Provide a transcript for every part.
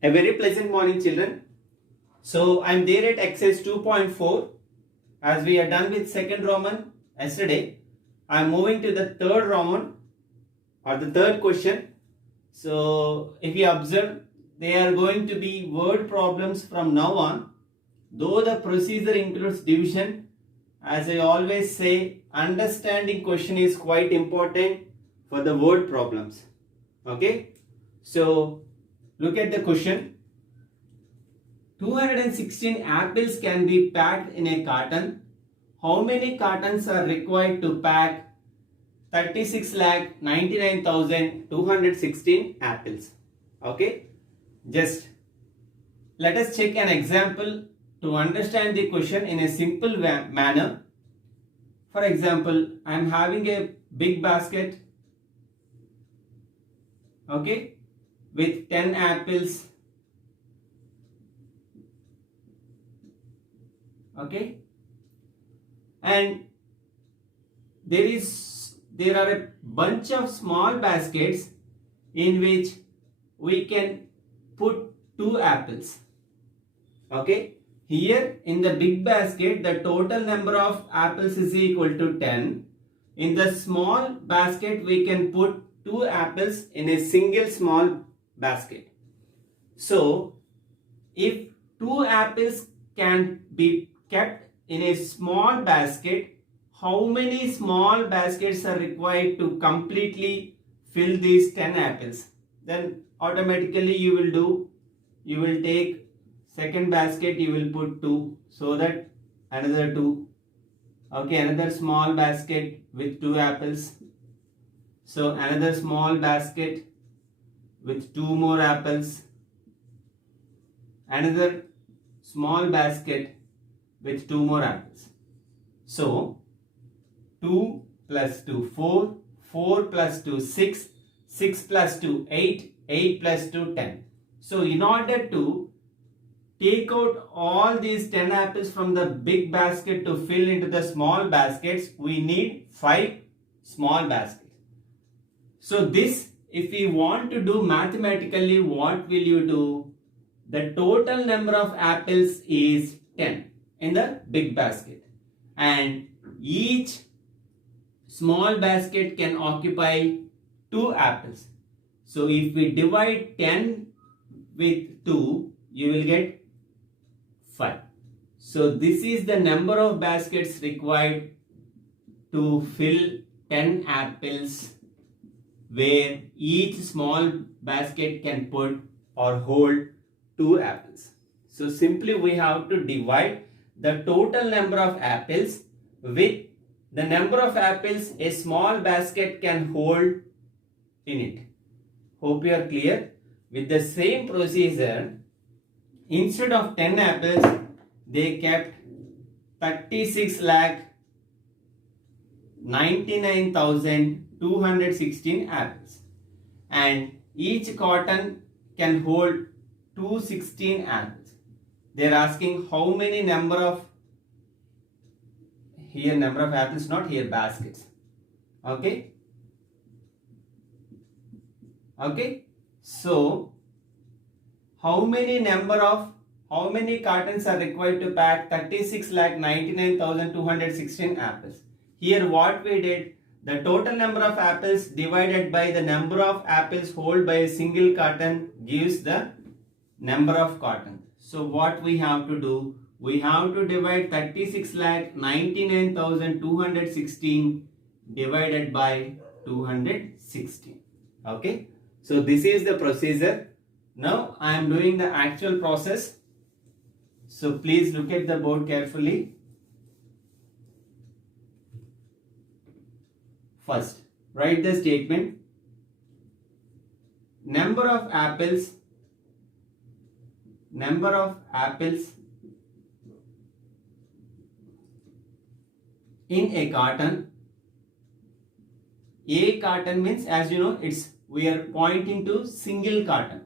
A very pleasant morning, children. So I'm there at exercise 2.4. As we are done with second Roman yesterday, I'm moving to the third Roman or the third question. So if you observe, they are going to be word problems from now on. Though the procedure includes division, as I always say, understanding question is quite important for the word problems. Okay, so look at the question. 216 apples can be packed in a carton. How many cartons are required to pack 36,99,216 apples? Okay, just let us check an example to understand the question in a simple manner. For example, I am having a big basket, okay, with 10 apples, okay, and there are a bunch of small baskets in which we can put 2 apples. Okay, here in the big basket the total number of apples is equal to 10. In the small basket we can put 2 apples in a single small basket. So if 2 apples can be kept in a small basket, how many small baskets are required to completely fill these 10 apples? Then automatically you will take second basket, you will put 2, so that another 2. Okay, another small basket with 2 apples. So another small basket with 2 more apples. Another small basket with 2 more apples. So 2 plus 2 4, 4 plus 2 6, 6 plus 2 8, 8 plus 2 10. So in order to take out all these 10 apples from the big basket to fill into the small baskets, we need 5 small baskets. So this, if we want to do mathematically, what will you do? The total number of apples is 10 in the big basket, and each small basket can occupy 2 apples. So if we divide 10 with 2, you will get 5. So this is the number of baskets required to fill 10 apples, where each small basket can put or hold 2 apples. So simply we have to divide the total number of apples with the number of apples a small basket can hold in it. Hope you are clear. With the same procedure, instead of 10 apples, they kept 36,99,216 apples, and each carton can hold 216 apples. They are asking how many number of apples, not here baskets. Okay. So how many cartons are required to pack 36,99,216 apples? Here what we did, the total number of apples divided by the number of apples held by a single carton gives the number of cartons. So what we have to do, we have to divide 36,99,216 divided by 216. Okay, so this is the procedure. Now I am doing the actual process. So please look at the board carefully. First, write the statement. Number of apples in a carton. A carton means, as you know, we are pointing to single carton.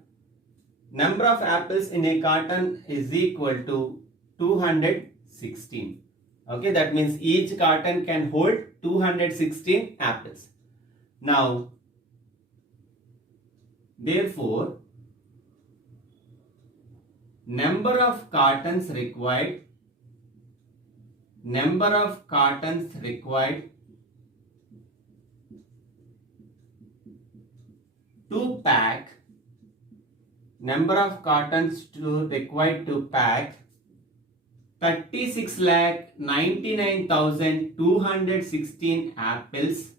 Number of apples in a carton is equal to 216. Okay, that means each carton can hold 216 apples. Now, therefore, number of cartons required to pack required to pack 36,99,216 apples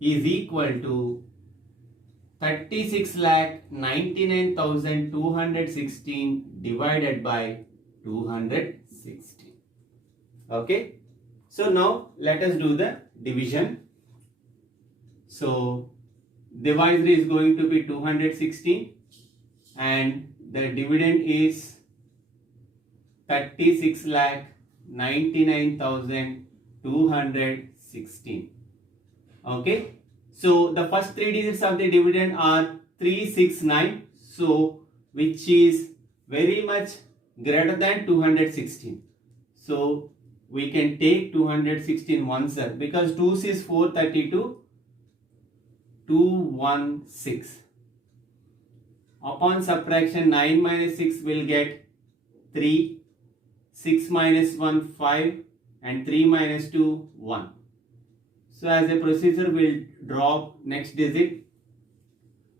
is equal to 36,99,216 divided by 216. Okay. So now let us do the division. So divisor is going to be 216 and the dividend is 36,99,216. Okay. So the first three digits of the dividend are 369. So which is very much greater than 216. So we can take 216 once because 2 is 432. 216. Upon subtraction 9 minus 6 will get 3. 6 minus 1 5 and 3 minus 2 1. So as a procedure we'll drop next digit.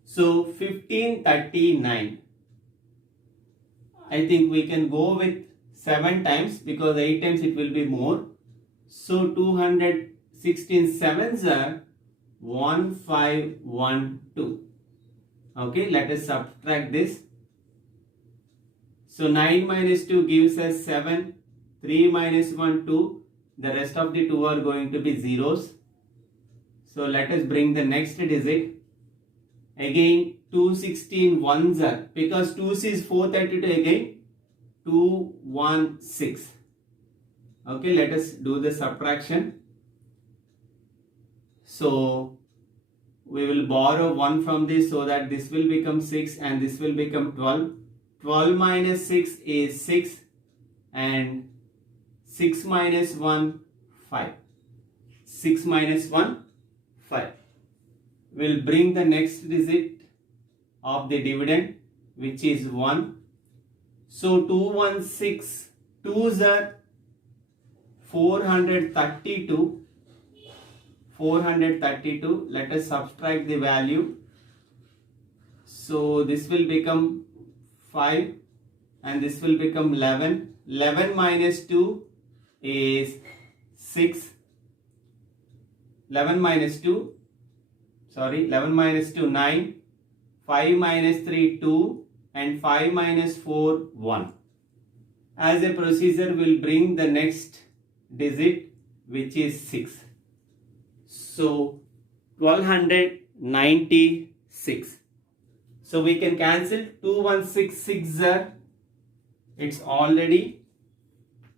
So 1539. I think we can go with 7 times because 8 times it will be more. So 216 sevens are 1512. Okay, let us subtract this. So 9 minus 2 gives us 7. 3 minus 1 2. The rest of the 2 are going to be zeros. So let us bring the next digit. Again 216 ones are because 2 is 432 again 216. Okay, let us do the subtraction. So we will borrow 1 from this so that this will become 6 and this will become 12. 12 minus 6 is 6 and 6 minus 1 5. 6 minus 1 5. We'll bring the next digit of the dividend which is 1. So 216 2s are 432. 432. Let us subtract the value. So this will become 5 and this will become 11. 11 minus 2 is 6. 11 minus 2 9. 5 minus 3 2 and 5 minus 4 1. As a procedure we'll bring the next digit which is 6. So 1296. So we can cancel 2166 it's already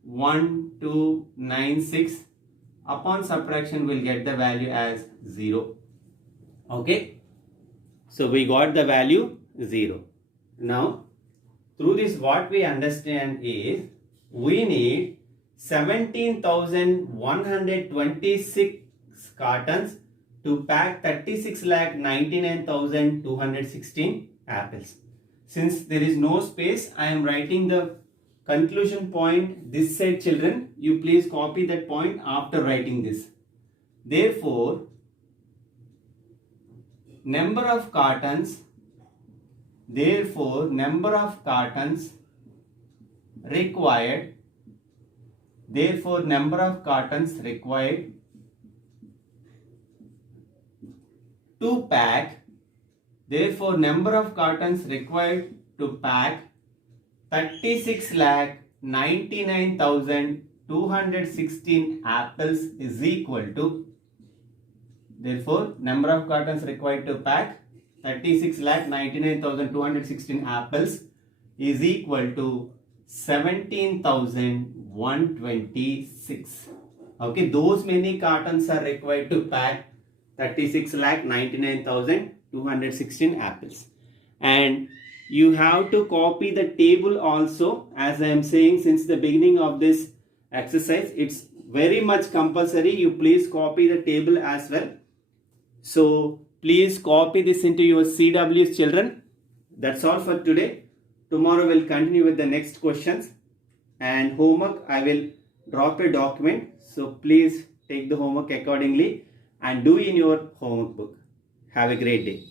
1296. Upon subtraction we'll get the value as 0. Okay. So we got the value 0. Now through this what we understand is we need 17,126 cartons to pack 36,99,216 apples. Since there is no space, I am writing the conclusion point this side, children. You please copy that point after writing this. Therefore, number of cartons required to pack 36,99,216 apples is equal to, therefore number of cartons required to pack 36,99,216 apples is equal to 17,126. Okay, those many cartons are required to pack 36,99,216 apples. And you have to copy the table also, as I am saying since the beginning of this exercise. It's very much compulsory. You please copy the table as well. So please copy this into your CWs, children. That's all for today. Tomorrow we'll continue with the next questions, and homework I will drop a document, so please take the homework accordingly and do in your homework book. Have a great day.